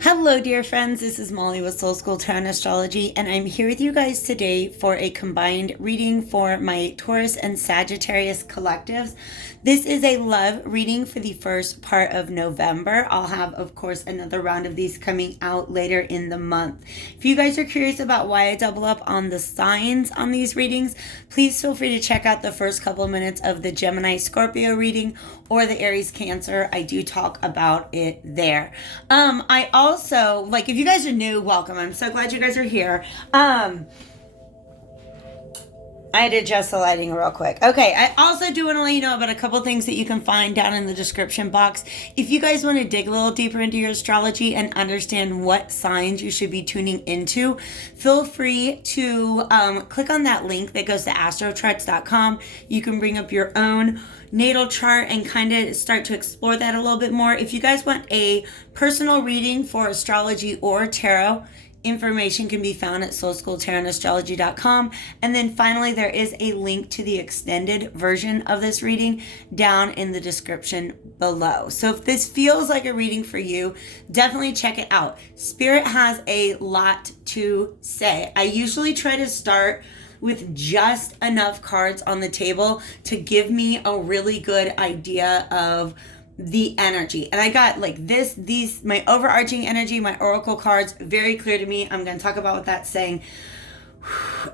Hello, dear friends. This is Molly with Soul School Tarot and Astrology, and I'm here with you guys today for a combined reading for my Taurus and Sagittarius collectives. This is a love reading for the first part of November. I'll have, of course, another round of these coming out later in the month. If you guys are curious about why I double up on the signs on these readings, please feel free to check out the first couple of minutes of the Gemini Scorpio reading or the Aries Cancer. I do talk about it there. I also, like, if you guys are new, welcome. I'm so glad you guys are here. I had to adjust the lighting real quick. Okay, I also do want to let you know about a couple things that you can find down in the description box. If you guys want to dig a little deeper into your astrology and understand what signs you should be tuning into, feel free to click on that link that goes to astrocharts.com. You can bring up your own natal chart and kind of start to explore that a little bit more. If you guys want a personal reading for astrology or tarot, information can be found at soulschooltarotastrology.com. And then finally, there is a link to the extended version of this reading down in the description below. So if this feels like a reading for you, definitely check it out. Spirit has a lot to say. I usually try to start with just enough cards on the table to give me a really good idea of the energy. And I got like my overarching energy, my oracle cards, very clear to me. I'm going to talk about what that's saying.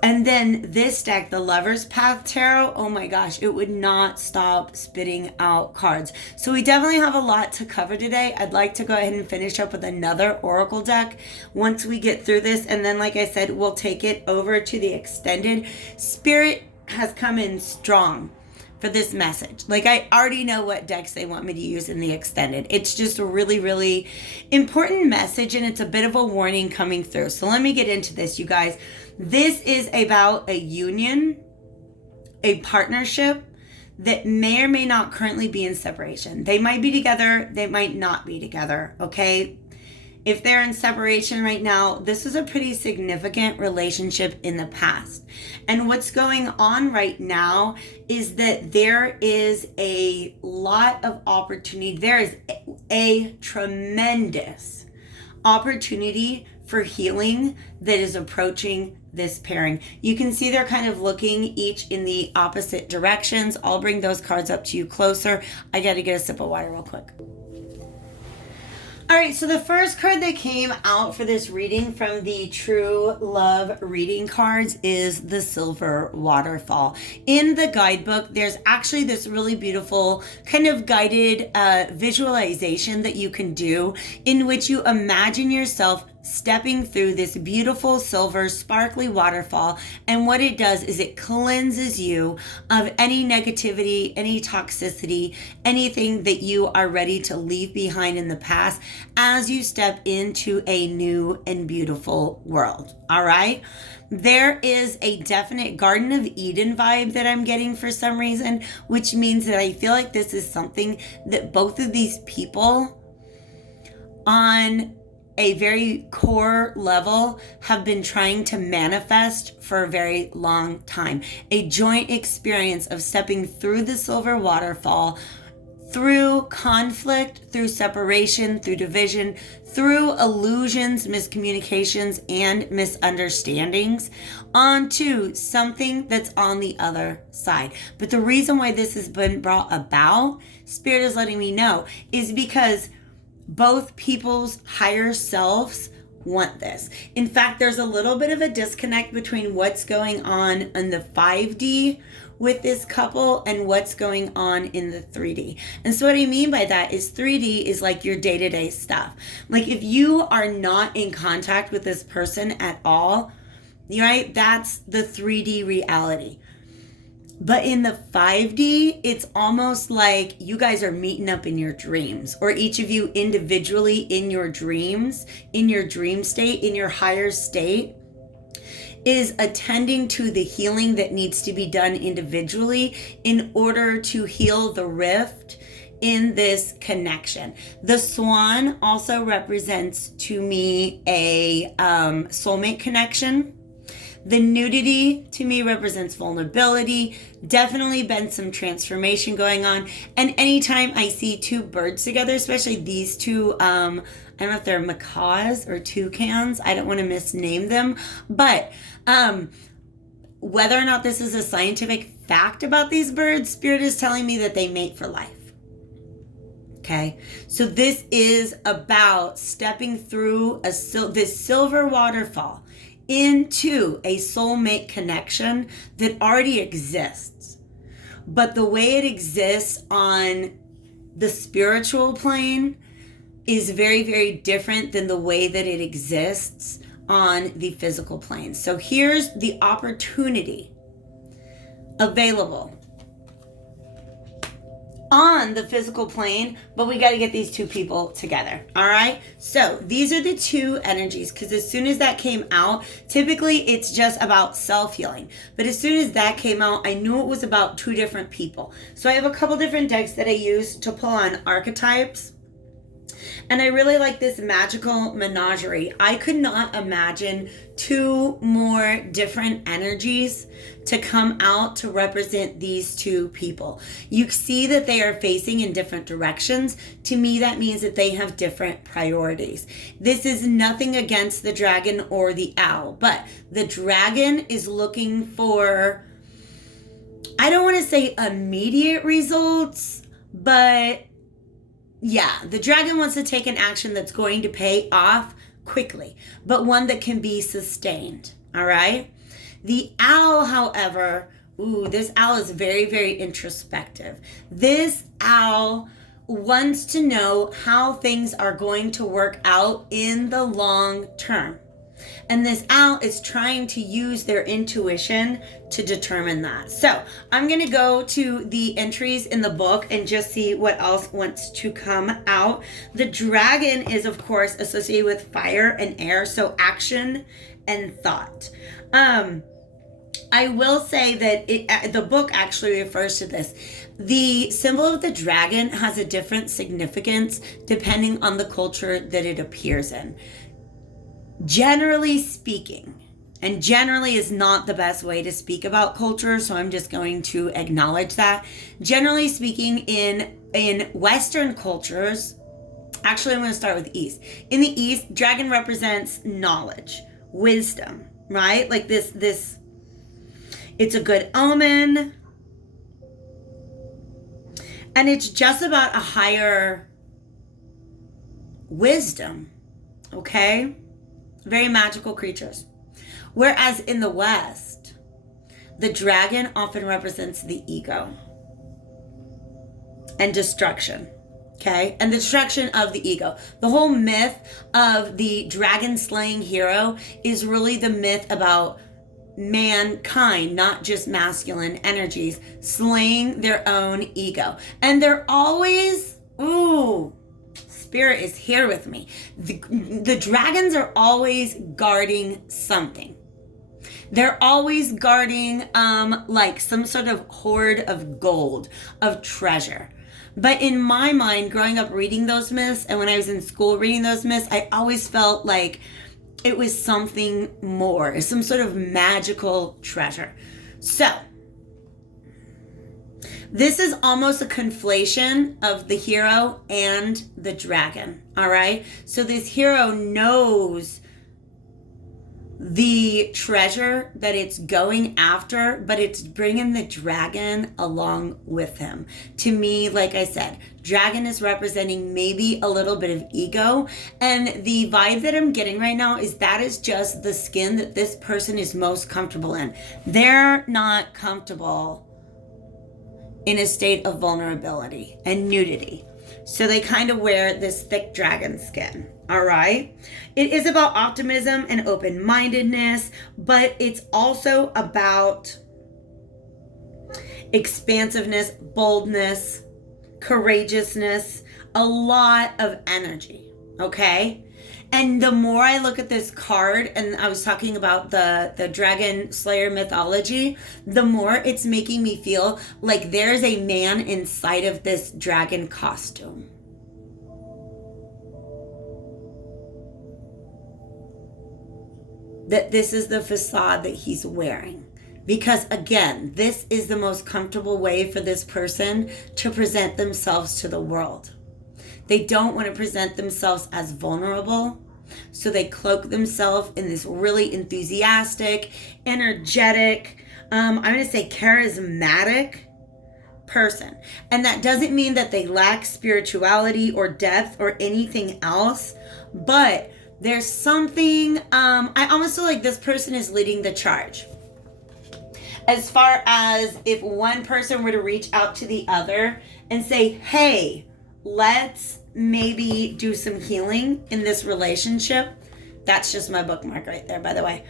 And then this deck, the Lover's Path Tarot, oh my gosh, it would not stop spitting out cards. So we definitely have a lot to cover today. I'd like to go ahead and finish up with another oracle deck once we get through this. And then, like I said, we'll take it over to the extended. Spirit has come in strong for this message. Like, I already know what decks they want me to use in the extended. It's just a really, really important message, and it's a bit of a warning coming through. So let me get into this, you guys. This is about a union, a partnership that may or may not currently be in separation. They might be together, they might not be together, okay? If they're in separation right now, this is a pretty significant relationship in the past. And what's going on right now is that there is a lot of opportunity. There is a tremendous opportunity for healing that is approaching this pairing. You can see they're kind of looking each in the opposite directions. I'll bring those cards up to you closer. I got to get a sip of water real quick. All right, so the first card that came out for this reading from the True Love reading cards is the Silver Waterfall. In the guidebook, there's actually this really beautiful kind of guided visualization that you can do in which you imagine yourself stepping through this beautiful silver sparkly waterfall, and what it does is it cleanses you of any negativity, any toxicity, anything that you are ready to leave behind in the past as you step into a new and beautiful world. All right, there is a definite Garden of Eden vibe that I'm getting for some reason, which means that I feel like this is something that both of these people on a very core level have been trying to manifest for a very long time. A joint experience of stepping through the silver waterfall, through conflict, through separation, through division, through illusions, miscommunications, and misunderstandings, onto something that's on the other side. But the reason why this has been brought about, Spirit is letting me know, is because both people's higher selves want this. In fact, there's a little bit of a disconnect between what's going on in the 5D with this couple and what's going on in the 3D. And so what I mean by that is 3D is like your day-to-day stuff. Like if you are not in contact with this person at all, right? That's the 3D reality. But in the 5D, it's almost like you guys are meeting up in your dreams, or each of you individually in your dreams, in your dream state, in your higher state, is attending to the healing that needs to be done individually in order to heal the rift in this connection. The swan also represents to me a soulmate connection. The nudity to me represents vulnerability. Definitely been some transformation going on. And anytime I see two birds together, especially these two, I don't know if they're macaws or toucans. I don't want to misname them. But whether or not this is a scientific fact about these birds, Spirit is telling me that they mate for life. Okay, so this is about stepping through this silver waterfall into a soulmate connection that already exists. But the way it exists on the spiritual plane is very, very different than the way that it exists on the physical plane. So here's the opportunity available on the physical plane, but we got to get these two people together. All right, so these are the two energies, because as soon as that came out, typically it's just about self-healing, but as soon as that came out, I knew it was about two different people. So I have a couple different decks that I use to pull on archetypes, and I really like this magical menagerie. I could not imagine two more different energies to come out to represent these two people. You see that they are facing in different directions. To me, that means that they have different priorities. This is nothing against the dragon or the owl, but the dragon is looking for, I don't want to say immediate results, but yeah, the dragon wants to take an action that's going to pay off quickly, but one that can be sustained. All right. The owl, however, this owl is very, very introspective. This owl wants to know how things are going to work out in the long term. And this owl is trying to use their intuition to determine that. So I'm going to go to the entries in the book and just see what else wants to come out. The dragon is, of course, associated with fire and air, so action and thought. I will say that the book actually refers to this. The symbol of the dragon has a different significance depending on the culture that it appears in. Generally speaking, and generally is not the best way to speak about culture, so I'm just going to acknowledge that. Generally speaking, in Western cultures, actually I'm going to start with East. In the East, dragon represents knowledge, wisdom, right? Like this, it's a good omen. And it's just about a higher wisdom, okay? Very magical creatures. Whereas in the West, the dragon often represents the ego and destruction, okay? And the destruction of the ego. The whole myth of the dragon slaying hero is really the myth about mankind, not just masculine energies, slaying their own ego. And they're always, Spirit is here with me. The dragons are always guarding something. They're always guarding like some sort of hoard of gold, of treasure. But in my mind, growing up reading those myths, and when I was in school reading those myths, I always felt like it was something more, some sort of magical treasure. So this is almost a conflation of the hero and the dragon, all right? So this hero knows the treasure that it's going after, but it's bringing the dragon along with him. To me, like I said, dragon is representing maybe a little bit of ego, and the vibe that I'm getting right now is that is just the skin that this person is most comfortable in. They're not comfortable in a state of vulnerability and nudity. So they kind of wear this thick dragon skin, all right? It is about optimism and open-mindedness, but it's also about expansiveness, boldness, courageousness, a lot of energy, okay? And the more I look at this card, and I was talking about the Dragon Slayer mythology, the more it's making me feel like there's a man inside of this dragon costume. That this is the facade that he's wearing. Because again, this is the most comfortable way for this person to present themselves to the world. They don't want to present themselves as vulnerable. So they cloak themselves in this really enthusiastic, energetic, I'm going to say charismatic person. And that doesn't mean that they lack spirituality or depth or anything else, but there's something, I almost feel like this person is leading the charge. As far as if one person were to reach out to the other and say, hey, let's maybe do some healing in this relationship. That's just my bookmark right there, by the way.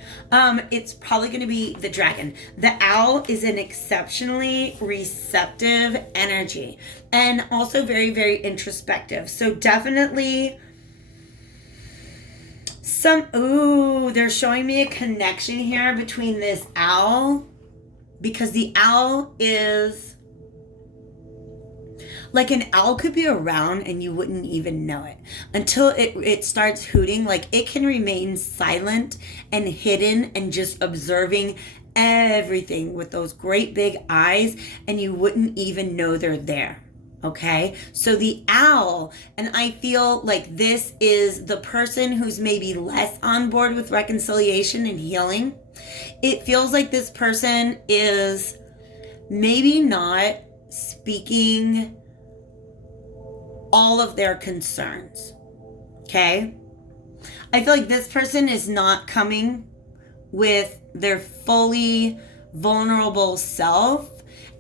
It's probably going to be the dragon. The owl is an exceptionally receptive energy and also very, very introspective. So definitely they're showing me a connection here between this owl, because the owl is like, an owl could be around and you wouldn't even know it until it starts hooting. Like, it can remain silent and hidden and just observing everything with those great big eyes, and you wouldn't even know they're there. Okay, so the owl, and I feel like this is the person who's maybe less on board with reconciliation and healing. It feels like this person is maybe not speaking all of their concerns. Okay, I feel like this person is not coming with their fully vulnerable self.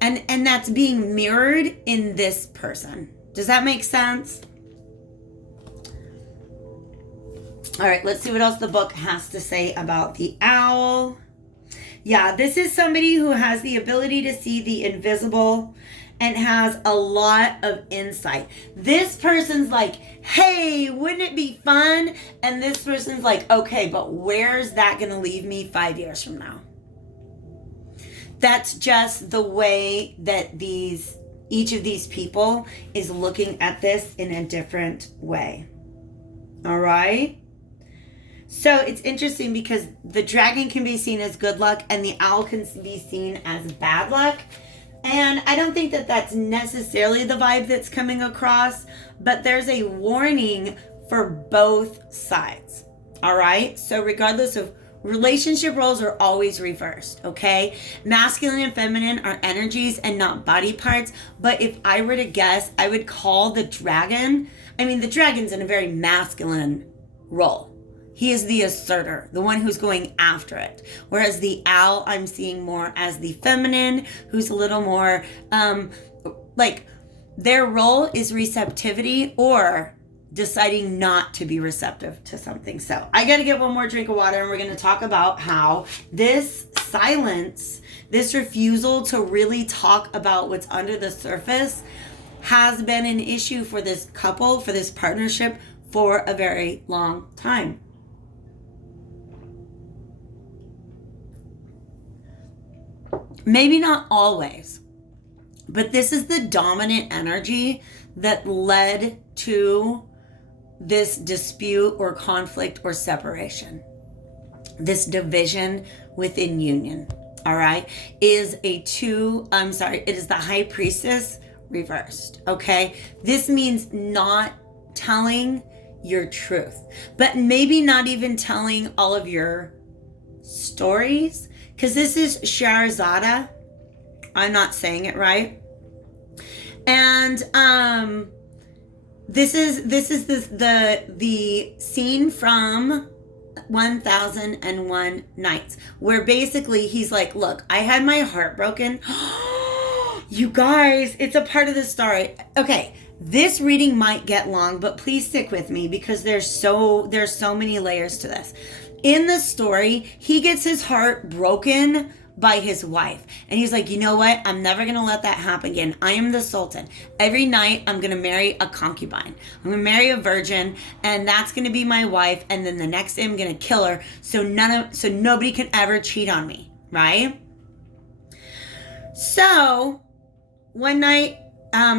And that's being mirrored in this person. Does that make sense? All right, let's see what else the book has to say about the owl. Yeah, this is somebody who has the ability to see the invisible and has a lot of insight. This person's like, hey, wouldn't it be fun? And this person's like, okay, but where's that going to leave me 5 years from now? That's just the way that each of these people is looking at this in a different way. All right? So it's interesting because the dragon can be seen as good luck and the owl can be seen as bad luck. And I don't think that that's necessarily the vibe that's coming across, but there's a warning for both sides. All right? So regardless of, relationship roles are always reversed, okay? Masculine and feminine are energies and not body parts. But if I were to guess, I would call the dragon, the dragon's in a very masculine role. He is the asserter, the one who's going after it. Whereas the owl, I'm seeing more as the feminine, who's a little more, like, their role is receptivity or deciding not to be receptive to something. So I got to get one more drink of water, and we're going to talk about how this silence, this refusal to really talk about what's under the surface, has been an issue for this couple, for this partnership, for a very long time. Maybe not always, but this is the dominant energy that led to this dispute or conflict or separation. This division within union, all right, it is the high priestess reversed, okay? This means not telling your truth, but maybe not even telling all of your stories, because this is Shahrazada. I'm not saying it right. And This is the scene from 1001 Nights, where basically he's like, look, I had my heart broken. You guys, it's a part of the story. Okay, this reading might get long, but please stick with me because there's so many layers to this. In the story, he gets his heart broken by his wife. And he's like, you know what? I'm never going to let that happen again. I am the Sultan. Every night I'm going to marry a concubine. I'm going to marry a virgin, and that's going to be my wife. And then the next day I'm going to kill her so nobody can ever cheat on me. Right? So one night,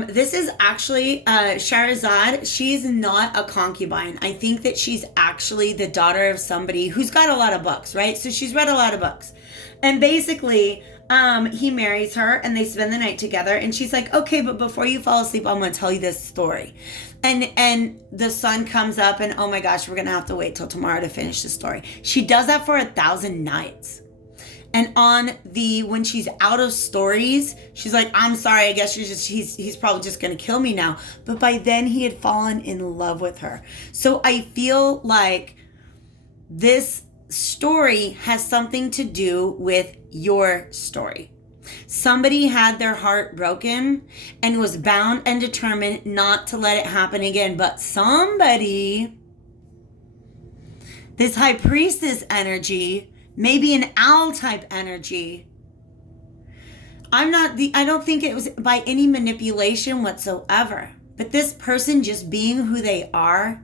this is actually Shahrazad. She's not a concubine. I think that she's actually the daughter of somebody who's got a lot of books, right? So she's read a lot of books. And basically, He marries her and they spend the night together, and she's like, okay, but before you fall asleep, I'm going to tell you this story. And the sun comes up and, oh my gosh, we're going to have to wait till tomorrow to finish the story. She does that for 1,000 nights. And when she's out of stories, she's like, I'm sorry, I guess he's probably just going to kill me now. But by then he had fallen in love with her. So I feel like this story has something to do with your story. Somebody had their heart broken and was bound and determined not to let it happen again. But somebody, this high priestess energy, maybe an owl type energy. I don't think it was by any manipulation whatsoever. But this person just being who they are,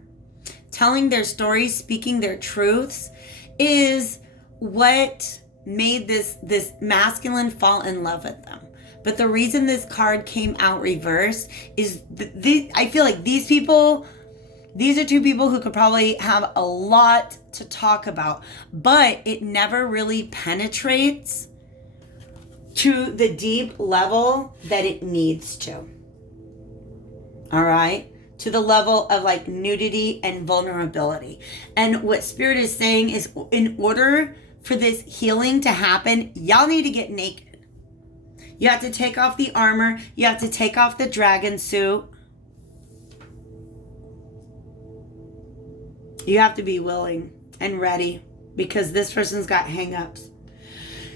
telling their stories, speaking their truths, is what made this masculine fall in love with them. But the reason this card came out reversed is I feel like these are two people who could probably have a lot to talk about, but it never really penetrates to the deep level that it needs to. All right? To the level of like nudity and vulnerability. And what Spirit is saying is, in order for this healing to happen, y'all need to get naked. You have to take off the armor. You have to take off the dragon suit. You have to be willing and ready, because this person's got hang-ups.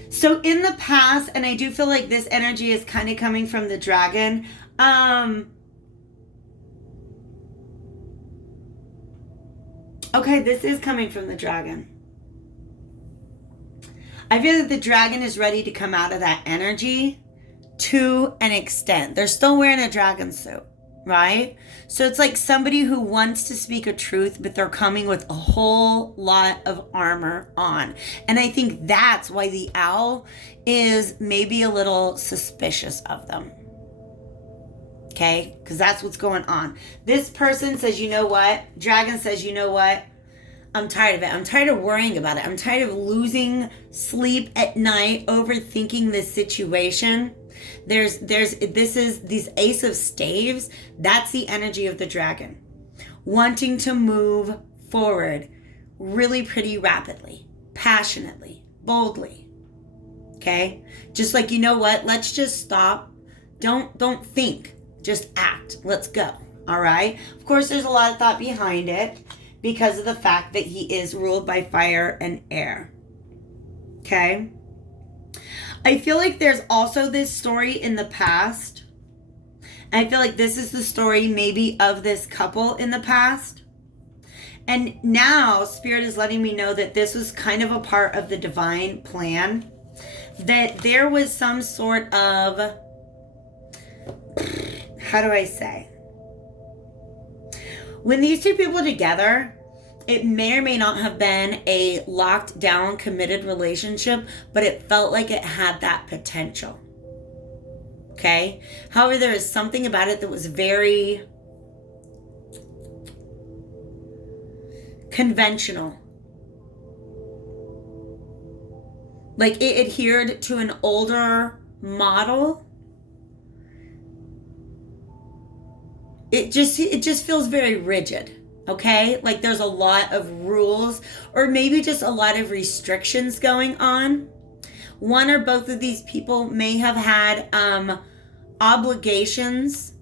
So in the past, and I do feel like this energy is kind of coming from the dragon, okay, this is coming from the dragon. I feel that the dragon is ready to come out of that energy to an extent. They're still wearing a dragon suit, right? So it's like somebody who wants to speak a truth, but they're coming with a whole lot of armor on. And I think that's why the owl is maybe a little suspicious of them. Okay? Because that's what's going on. This person says, you know what? Dragon says, you know what? I'm tired of it. I'm tired of worrying about it. I'm tired of losing sleep at night, overthinking this situation. This is these Ace of Staves. That's the energy of the dragon. Wanting to move forward really pretty rapidly, passionately, boldly. Okay? Just like, you know what? Let's just stop. Don't think. Just act. Let's go. All right? Of course, there's a lot of thought behind it, because of the fact that he is ruled by fire and air. Okay? I feel like there's also this story in the past. I feel like this is the story maybe of this couple in the past. And now Spirit is letting me know that this was kind of a part of the divine plan. That there was some sort of, how do I say? When these two people together, it may or may not have been a locked down, committed relationship, but it felt like it had that potential. Okay? However, there is something about it that was very conventional. Like it adhered to an older model. It just feels very rigid, okay? Like there's a lot of rules, or maybe just a lot of restrictions going on. One or both of these people may have had obligations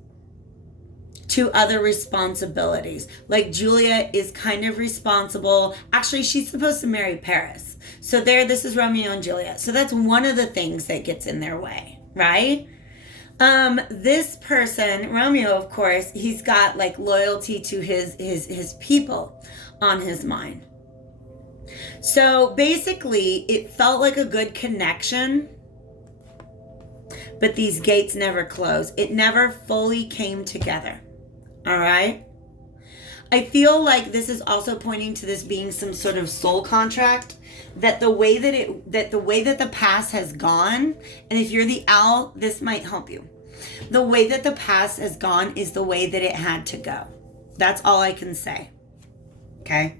to other responsibilities. Like Julia is kind of responsible. Actually, she's supposed to marry Paris. So this is Romeo and Juliet. So that's one of the things that gets in their way, right? This person, Romeo, of course, he's got like loyalty to his people on his mind. So basically, it felt like a good connection, but these gates never closed. It never fully came together. All right? I feel like this is also pointing to this being some sort of soul contract, that the way that the past has gone, and if you're the owl, this might help you. The way that the past has gone is the way that it had to go. That's all I can say. Okay?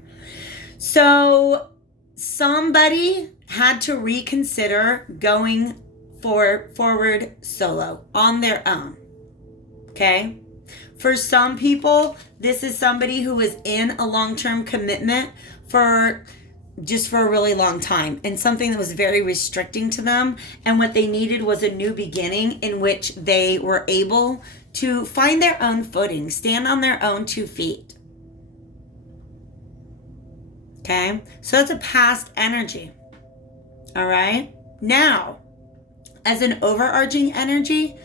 So somebody had to reconsider going forward solo on their own. Okay? For some people, this is somebody who is in a long-term commitment for a really long time, and something that was very restricting to them, and what they needed was a new beginning in which they were able to find their own footing, stand on their own 2 feet. Okay? So that's a past energy. All right? Now, as an overarching energy,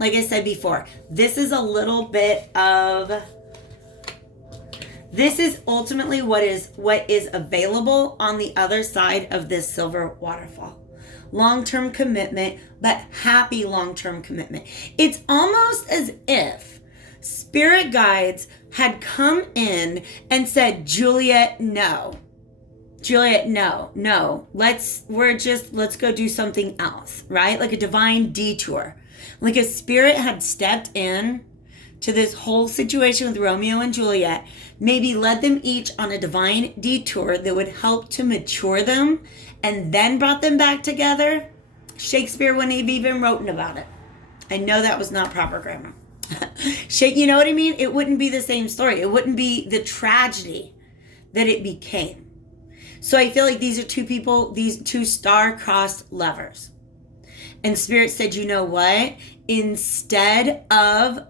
like I said before, this is a little bit of, this is ultimately what is available on the other side of this silver waterfall. Long-term commitment, but happy long-term commitment. It's almost as if spirit guides had come in and said, Juliet, no. Juliet, no. Let's go do something else, right? Like a divine detour. Like a spirit had stepped in to this whole situation with Romeo and Juliet, maybe led them each on a divine detour that would help to mature them, and then brought them back together. Shakespeare wouldn't have even written about it. I know that was not proper grammar. You know what I mean? It wouldn't be the same story. It wouldn't be the tragedy that it became. So I feel like these are 2 people, these 2 star-crossed lovers. And Spirit said, you know what? Instead of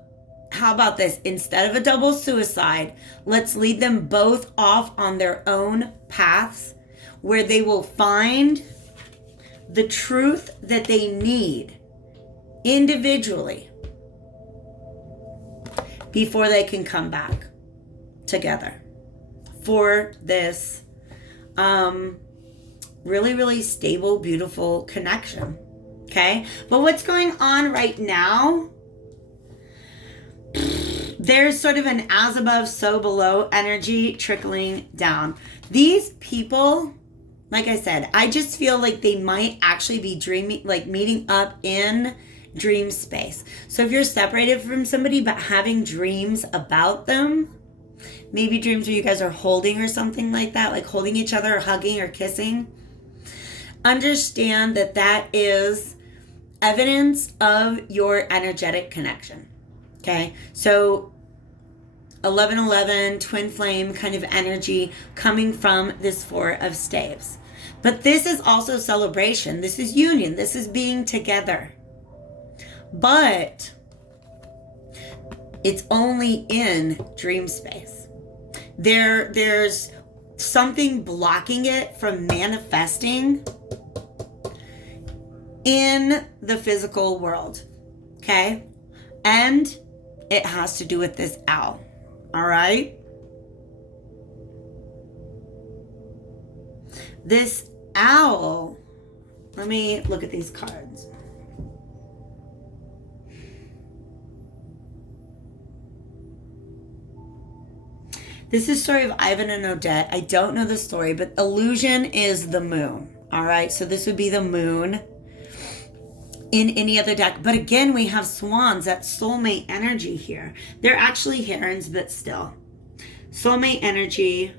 a double suicide, let's lead them both off on their own paths where they will find the truth that they need individually before they can come back together for this really, really stable, beautiful connection. Okay? But what's going on right now, there's sort of an as above, so below energy trickling down. These people, like I said, I just feel like they might actually be dreaming, like meeting up in dream space. So if you're separated from somebody but having dreams about them, maybe dreams where you guys are holding or something like that, like holding each other or hugging or kissing, understand that that is evidence of your energetic connection. Okay? So 1111, twin flame kind of energy coming from this 4 of staves. But this is also celebration. This is union. This is being together. But it's only in dream space. There's something blocking it from manifesting in the physical world. Okay? And it has to do with this owl. All right? This owl, let me look at these cards. This is story of Ivan and Odette. I don't know the story, but illusion is the moon. All right, so this would be the moon in any other deck. But again, we have swans, that soulmate energy here. They're actually herons, but still. Soulmate energy.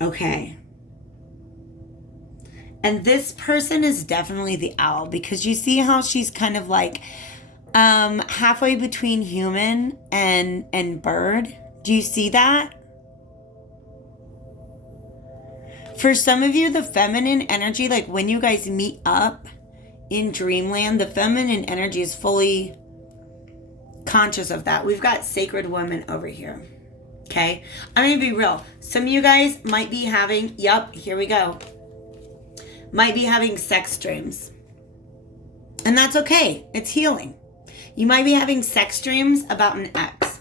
Okay. And this person is definitely the owl, because you see how she's kind of like halfway between human and bird. Do you see that? For some of you, the feminine energy, like when you guys meet up in dreamland, the feminine energy is fully conscious of that. We've got sacred women over here. Okay? I'm going to be real. Some of you guys might be having, yep, here we go. Might be having sex dreams. And that's okay. It's healing. You might be having sex dreams about an ex.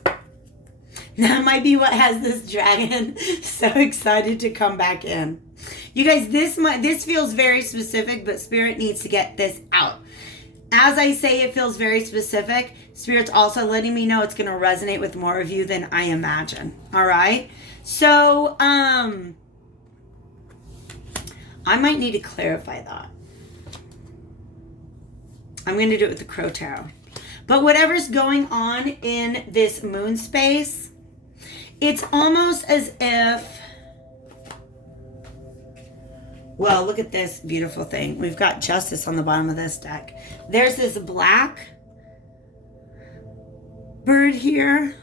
That might be what has this dragon so excited to come back in. You guys, this feels very specific, but Spirit needs to get this out. As I say it feels very specific, Spirit's also letting me know it's going to resonate with more of you than I imagine. All right? So, I might need to clarify that. I'm going to do it with the Crow Tarot. But whatever's going on in this moon space, it's almost as if Well, look at this beautiful thing. We've got Justice on the bottom of this deck. There's this black bird here.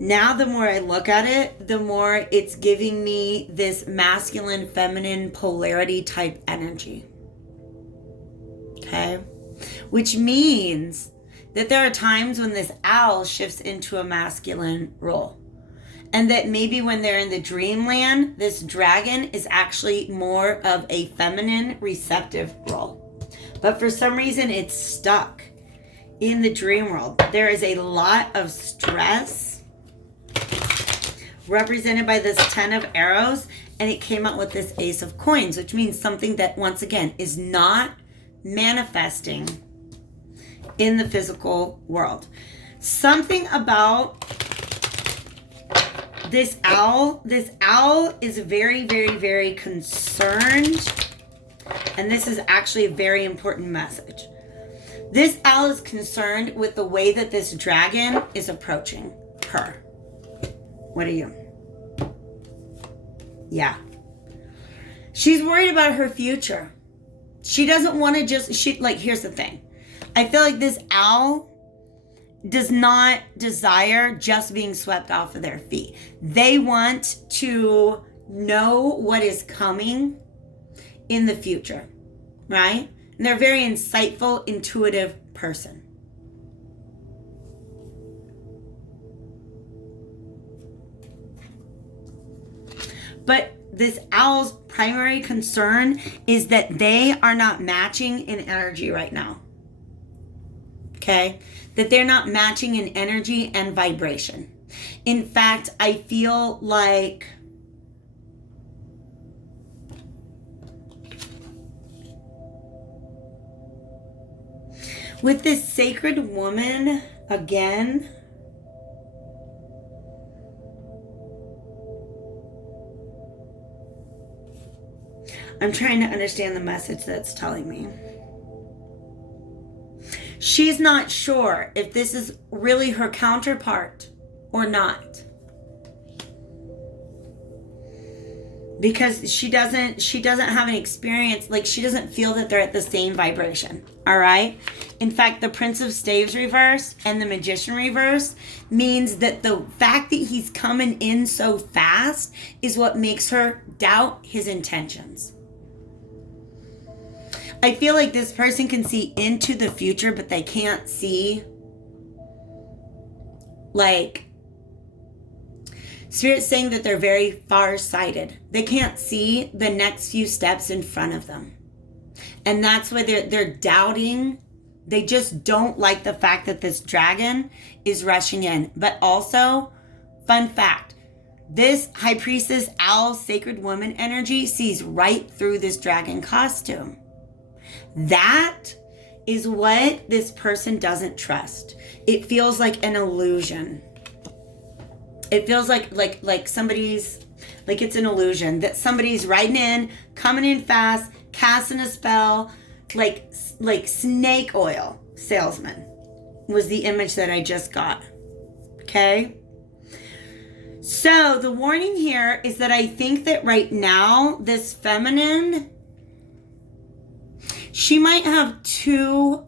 Now, the more I look at it, the more it's giving me this masculine, feminine polarity type energy. Okay? Which means that there are times when this owl shifts into a masculine role. And that maybe when they're in the dreamland, this dragon is actually more of a feminine, receptive role. But for some reason, it's stuck in the dream world. There is a lot of stress represented by this 10 of arrows, and it came out with this ace of coins, which means something that, once again, is not manifesting in the physical world. Something about this owl is very, very, very concerned, and this is actually a very important message. This owl is concerned with the way that this dragon is approaching her. What are you? Yeah. She's worried about her future. She doesn't want to here's the thing. I feel like this owl does not desire just being swept off of their feet. They want to know what is coming in the future, right? And they're a very insightful, intuitive person. But this owl's primary concern is that they are not matching in energy right now. Okay? That they're not matching in energy and vibration. In fact, I feel like with this sacred woman, again, I'm trying to understand the message that's telling me. She's not sure if this is really her counterpart or not. Because she doesn't have an experience, like she doesn't feel that they're at the same vibration. All right? In fact, the Prince of Staves reverse and the Magician reverse means that the fact that he's coming in so fast is what makes her doubt his intentions. I feel like this person can see into the future, but they can't see, like, Spirit's saying that they're very far-sighted. They can't see the next few steps in front of them. And that's why they're doubting. They just don't like the fact that this dragon is rushing in. But also, fun fact, this High Priestess, Owl, Sacred Woman energy sees right through this dragon costume. That is what this person doesn't trust. It feels like an illusion. It feels like somebody's, like it's an illusion that somebody's riding in, coming in fast, casting a spell, like snake oil salesman was the image that I just got. Okay? So the warning here is that I think that right now, this feminine, she might have two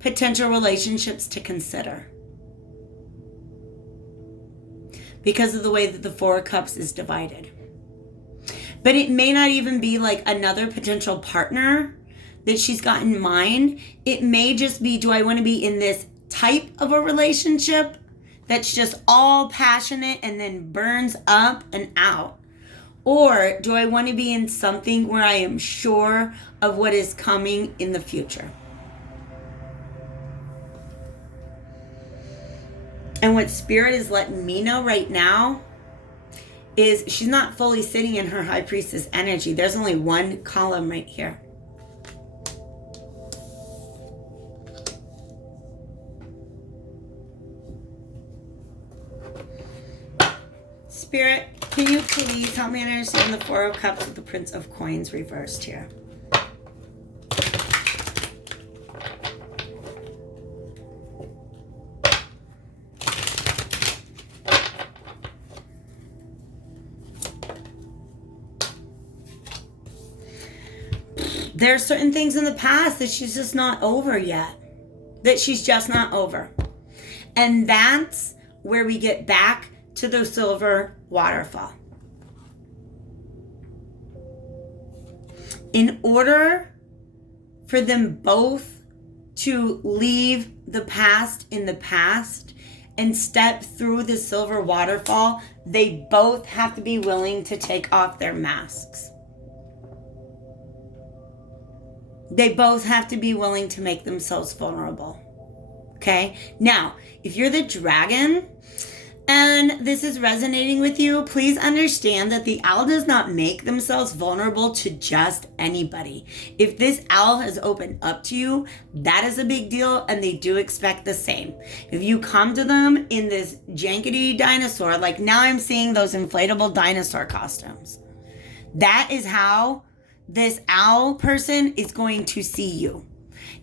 potential relationships to consider because of the way that the Four of Cups is divided. But it may not even be like another potential partner that she's got in mind. It may just be, do I want to be in this type of a relationship that's just all passionate and then burns up and out? Or do I want to be in something where I am sure of what is coming in the future? And what Spirit is letting me know right now is she's not fully sitting in her High Priestess energy. There's only one column right here. Spirit, can you please help me understand the Four of Cups with the Prince of Coins reversed here? There are certain things in the past that she's just not over yet. That she's just not over. And that's where we get back to the silver waterfall. In order for them both to leave the past in the past and step through the silver waterfall, they both have to be willing to take off their masks. They both have to be willing to make themselves vulnerable. Okay? Now, if you're the dragon and this is resonating with you, please understand that the owl does not make themselves vulnerable to just anybody. If this owl has opened up to you, that is a big deal, and they do expect the same. If you come to them in this jankety dinosaur, like now I'm seeing those inflatable dinosaur costumes, that is how this owl person is going to see you.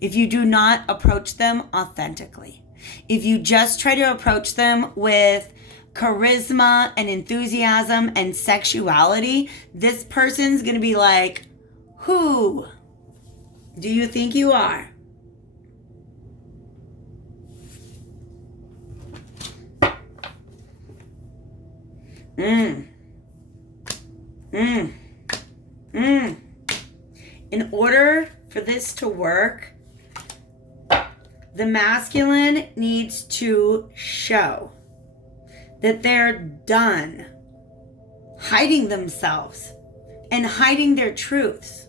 If you do not approach them authentically, if you just try to approach them with charisma and enthusiasm and sexuality, this person's going to be like, who do you think you are? In order for this to work, the masculine needs to show that they're done hiding themselves and hiding their truths.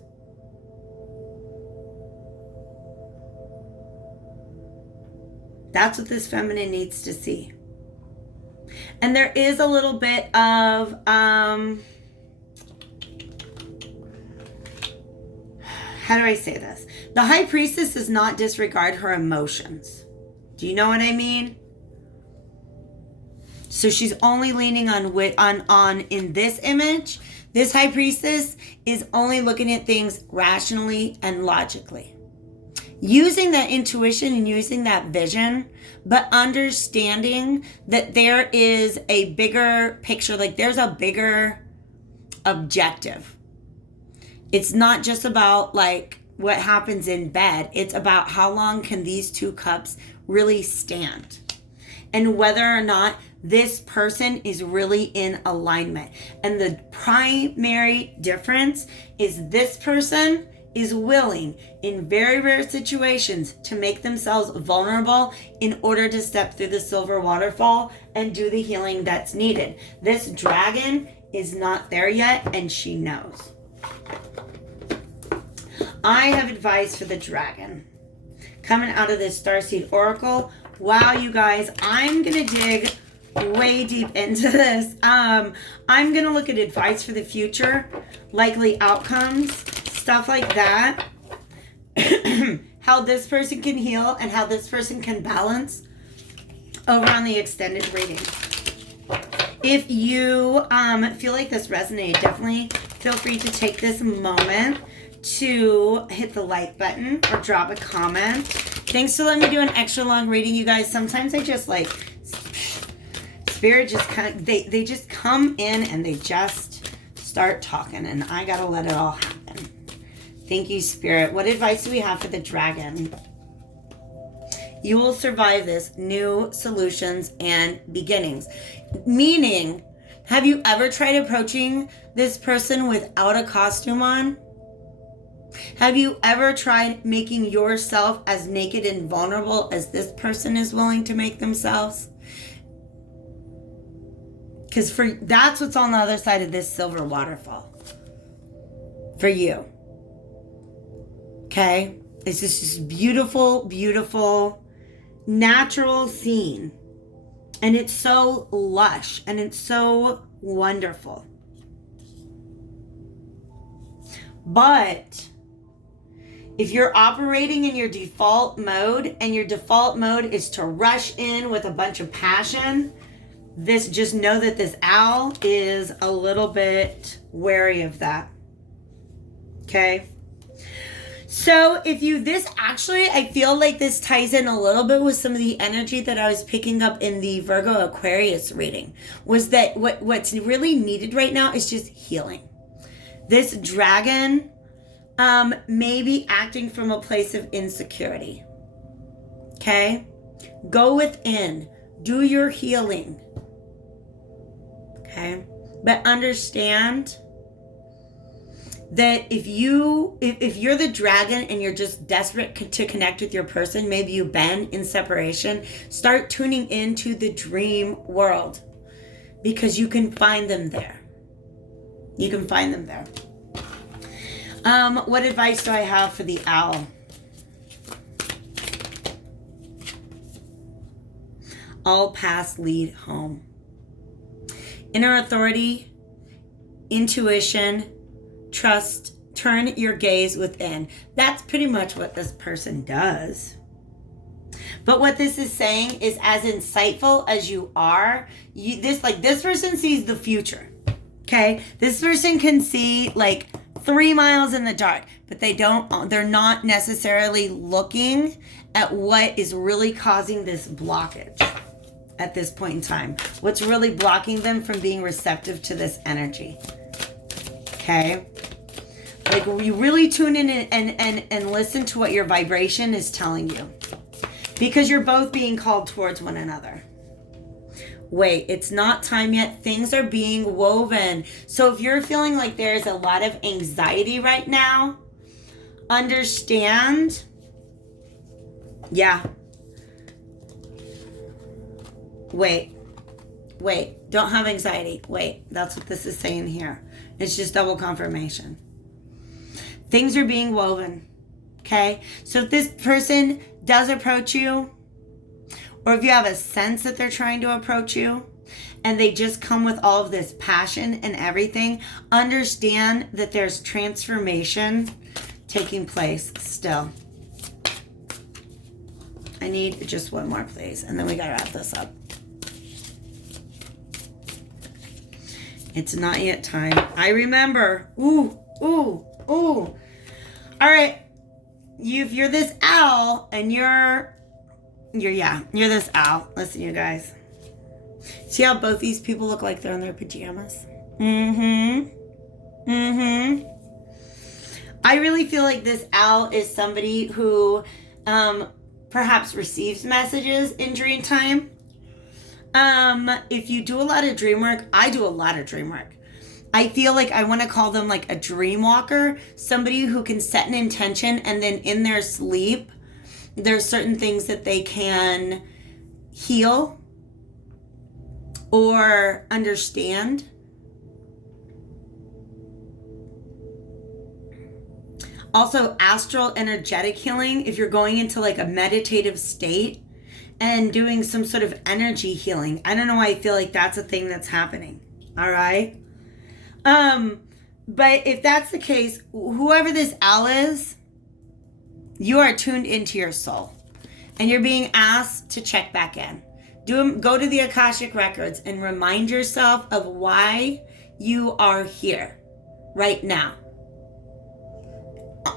That's what this feminine needs to see. And there is a little bit of, how do I say this? The high priestess does not disregard her emotions. Do you know what I mean? So she's only leaning on in this image. This high priestess is only looking at things rationally and logically. Using that intuition and using that vision, but understanding that there is a bigger picture, like there's a bigger objective. It's not just about like what happens in bed. It's about how long can these two cups really stand, and whether or not this person is really in alignment. And the primary difference is this person is willing in very rare situations to make themselves vulnerable in order to step through the silver waterfall and do the healing that's needed. This dragon is not there yet, and she knows. I have advice for the dragon coming out of this Starseed Oracle. Wow, you guys, I'm going to dig way deep into this. I'm going to look at advice for the future, likely outcomes, stuff like that. How this person can heal and how this person can balance over on the extended reading. If you feel like this resonated, definitely feel free to take this moment to hit the like button or drop a comment. Thanks for letting me do an extra long reading, you guys. Sometimes I just like, spirit just kind of, they just come in and they just start talking, and I gotta let it all happen. Thank you, Spirit. What advice do we have for the dragon? You will survive this. New solutions and beginnings. Meaning, have you ever tried approaching this person without a costume on? Have you ever tried making yourself as naked and vulnerable as this person is willing to make themselves? Because that's what's on the other side of this silver waterfall. For you. Okay? It's just this beautiful, beautiful, natural scene. And it's so lush. And it's so wonderful. But if you're operating in your default mode, and your default mode is to rush in with a bunch of passion, just know that this owl is a little bit wary of that. Okay? So I feel like this ties in a little bit with some of the energy that I was picking up in the Virgo Aquarius reading, was that what's really needed right now is just healing. This dragon Maybe acting from a place of insecurity. Okay? Go within. Do your healing. Okay? But understand that if you're the dragon and you're just desperate to connect with your person, maybe you've been in separation, start tuning into the dream world, because you can find them there. You can find them there. What advice do I have for the owl? All paths lead home. Inner authority, intuition, trust, turn your gaze within. That's pretty much what this person does. But what this is saying is, as insightful as you are, this person sees the future. Okay? This person can see like 3 miles in the dark, but they're not necessarily looking at what is really causing this blockage at this point in time. What's really blocking them from being receptive to this energy. Okay? Like, you really tune in and listen to what your vibration is telling you. Because you're both being called towards one another. Wait, it's not time yet. Things are being woven. So if you're feeling like there's a lot of anxiety right now, understand. Yeah. Wait. Don't have anxiety. Wait, that's what this is saying here. It's just double confirmation. Things are being woven. Okay? So if this person does approach you, or if you have a sense that they're trying to approach you, and they just come with all of this passion and everything, understand that there's transformation taking place still. I need just one more, please, and then we gotta wrap this up. It's not yet time. I remember. Ooh. All right. If you're this owl and you're this owl. Listen, you guys. See how both these people look like they're in their pajamas? I really feel like this owl is somebody who perhaps receives messages in dream time. If you do a lot of dream work, I do a lot of dream work. I feel like I want to call them like a dream walker, somebody who can set an intention and then in their sleep, there's certain things that they can heal or understand. Also, astral energetic healing, if you're going into like a meditative state and doing some sort of energy healing. I don't know why I feel like that's a thing that's happening. All right. But if that's the case, whoever this owl is, you are tuned into your soul and you're being asked to check back in. Go to the Akashic records and remind yourself of why you are here right now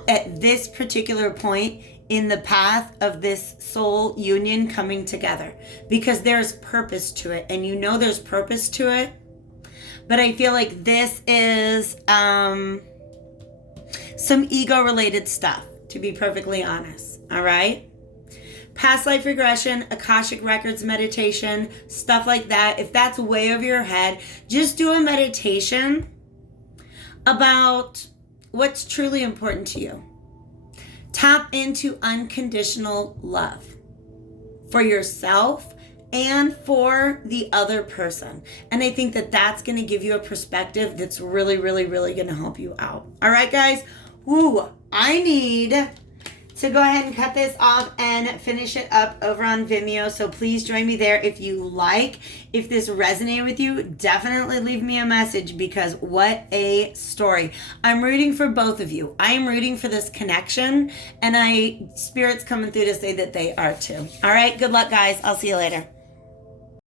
at this particular point in the path of this soul union coming together, because there's purpose to it, and you know there's purpose to it. But I feel like this is some ego related stuff, to be perfectly honest. All right. Past life regression, Akashic records meditation, stuff like that. If that's way over your head, just do a meditation about what's truly important to you. Tap into unconditional love for yourself and for the other person. And I think that that's going to give you a perspective that's really, really, really going to help you out. All right, guys. Woo, I need to go ahead and cut this off and finish it up over on Vimeo. So please join me there if you like. If this resonated with you, definitely leave me a message, because what a story. I'm rooting for both of you. I am rooting for this connection, and Spirit's coming through to say that they are too. All right, good luck, guys. I'll see you later.